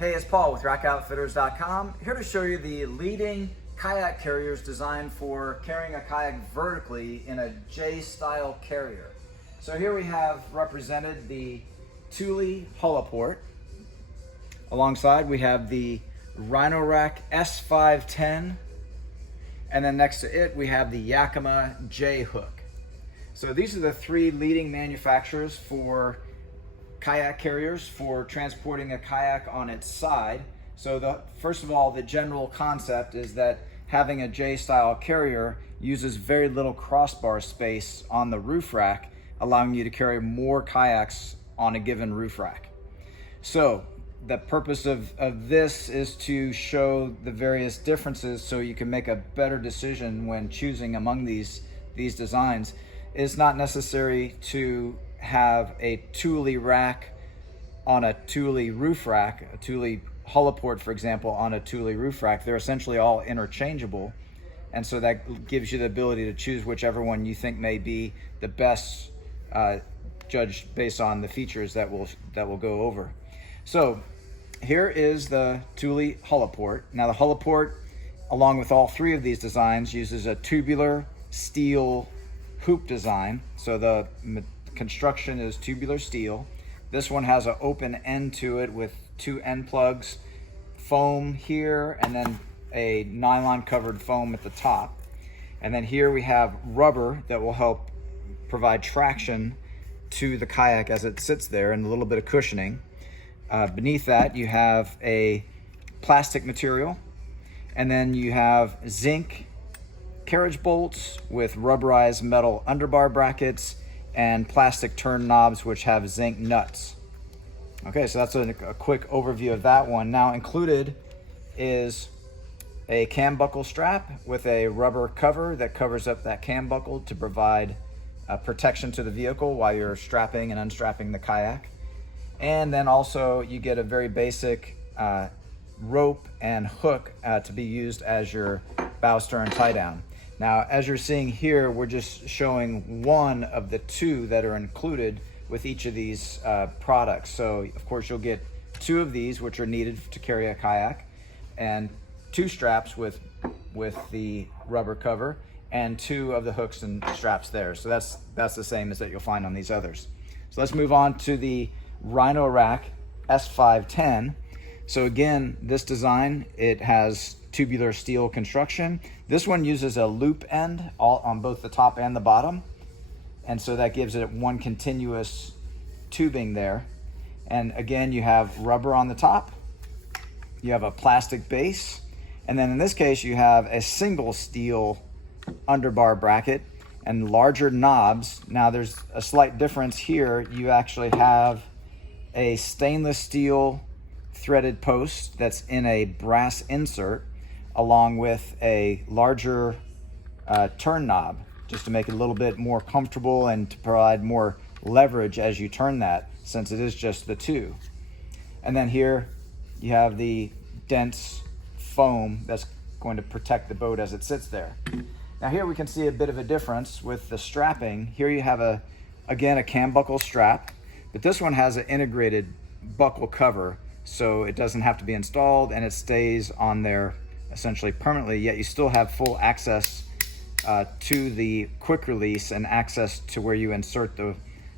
Hey, it's Paul with RackOutfitters.com, here to show you the leading kayak carriers designed for carrying a kayak vertically in a J-style carrier. So here we have represented the Thule Heliport. Alongside we have the Rhino-Rack S510, and then next to it we have the Yakima Jay Hook. So these are the three leading manufacturers for kayak carriers for transporting a kayak on its side. So first of all, the general concept is that having a J-style carrier uses very little crossbar space on the roof rack, allowing you to carry more kayaks on a given roof rack. So the purpose of this is to show the various differences so you can make a better decision when choosing among these designs. It's not necessary to have a Thule rack on a Thule roof rack, a Thule Heliport, for example, on a Thule roof rack. They're essentially all interchangeable, and so that gives you the ability to choose whichever one you think may be the best, judged based on the features that we'll go over. So here is the Thule Heliport. Now the Heliport, along with all three of these designs, uses a tubular steel hoop design. So the construction is tubular steel. This one has an open end to it with two end plugs, foam here, and then a nylon covered foam at the top. And then here we have rubber that will help provide traction to the kayak as it sits there, and a little bit of cushioning. Beneath that you have a plastic material, and then you have zinc carriage bolts with rubberized metal underbar brackets and plastic turn knobs which have zinc nuts. Okay, so that's a quick overview of that one. Now included is a cam buckle strap with a rubber cover that covers up that cam buckle to provide protection to the vehicle while you're strapping and unstrapping the kayak. And then also you get a very basic rope and hook to be used as your bow stern tie down. Now, as you're seeing here, we're just showing one of the two that are included with each of these products. So of course you'll get two of these, which are needed to carry a kayak, and two straps with the rubber cover, and two of the hooks and straps there. So that's the same as that you'll find on these others. So let's move on to the Rhino-Rack S510. So again, this design, it has tubular steel construction. This one uses a loop end on both the top and the bottom, and so that gives it one continuous tubing there. And again, you have rubber on the top, you have a plastic base, and then in this case you have a single steel underbar bracket and larger knobs. Now there's a slight difference here. You actually have a stainless steel threaded post that's in a brass insert, along with a larger turn knob, just to make it a little bit more comfortable and to provide more leverage as you turn that, since it is just the two. And then here you have the dense foam that's going to protect the boat as it sits there. Now here we can see a bit of a difference with the strapping. Here you have again a cam buckle strap, but this one has an integrated buckle cover, so it doesn't have to be installed and it stays on there essentially permanently, yet you still have full access to the quick release and access to where you insert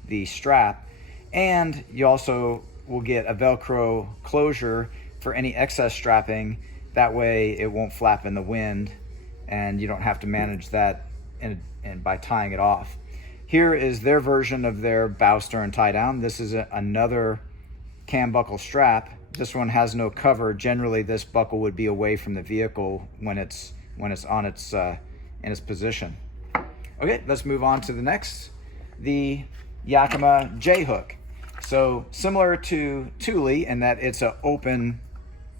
the strap. And you also will get a Velcro closure for any excess strapping. That way it won't flap in the wind and you don't have to manage that and by tying it off. Here is their version of their bow stern tie down. This is another cam buckle strap. This one has no cover. Generally, this buckle would be away from the vehicle when it's on its in its position. Okay, let's move on to the next, the Yakima Jay Hook. So similar to Thule in that it's an open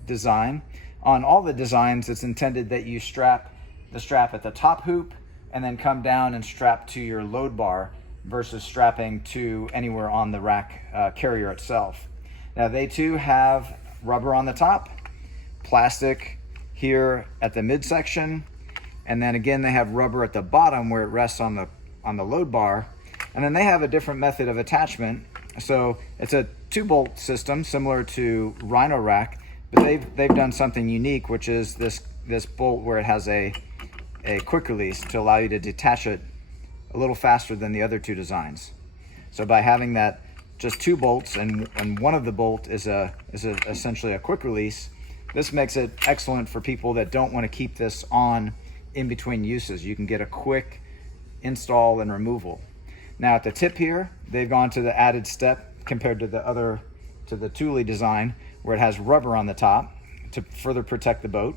design. On all the designs, it's intended that you strap the strap at the top hoop and then come down and strap to your load bar versus strapping to anywhere on the rack carrier itself. Now they too have rubber on the top, plastic here at the midsection, and then again they have rubber at the bottom where it rests on the load bar. And then they have a different method of attachment. So it's a 2-bolt system similar to Rhino-Rack, But they've done something unique, which is this bolt where it has a quick release to allow you to detach it a little faster than the other two designs. So by having that just two bolts and one of the bolt is essentially a quick release, this makes it excellent for people that don't want to keep this on in between uses. You can get a quick install and removal. Now at the tip here, they've gone to the added step compared to the Thule design, where it has rubber on the top to further protect the boat.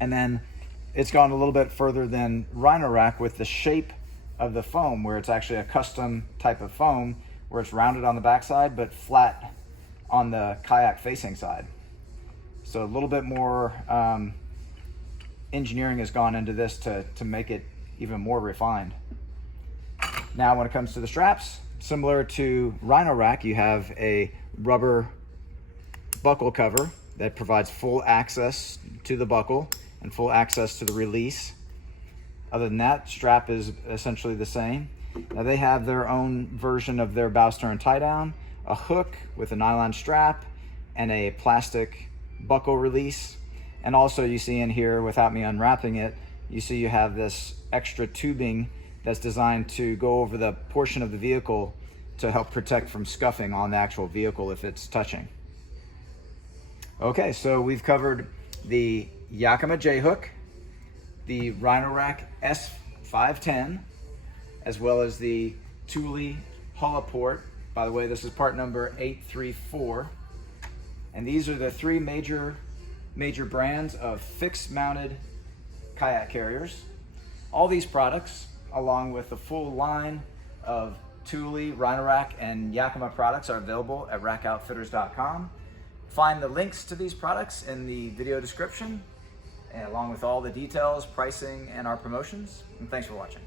And then it's gone a little bit further than Rhino-Rack with the shape of the foam, where it's actually a custom type of foam where it's rounded on the backside but flat on the kayak facing side. So a little bit more engineering has gone into this to make it even more refined. Now when it comes to the straps, similar to Rhino-Rack, you have a rubber buckle cover that provides full access to the buckle and full access to the release. Other than that, strap is essentially the same. Now they have their own version of their bow stern tie down, a hook with a nylon strap and a plastic buckle release. And also you see in here, without me unwrapping it, you see you have this extra tubing that's designed to go over the portion of the vehicle to help protect from scuffing on the actual vehicle if it's touching. Okay, so we've covered the Yakima Jay Hook, the RhinoRack S510, as well as the Thule Holoport. By the way, this is part number 834. And these are the three major brands of fixed mounted kayak carriers. All these products, along with the full line of Thule, RhinoRack, and Yakima products, are available at rackoutfitters.com. Find the links to these products in the video description, along with all the details, pricing, and our promotions. And thanks for watching.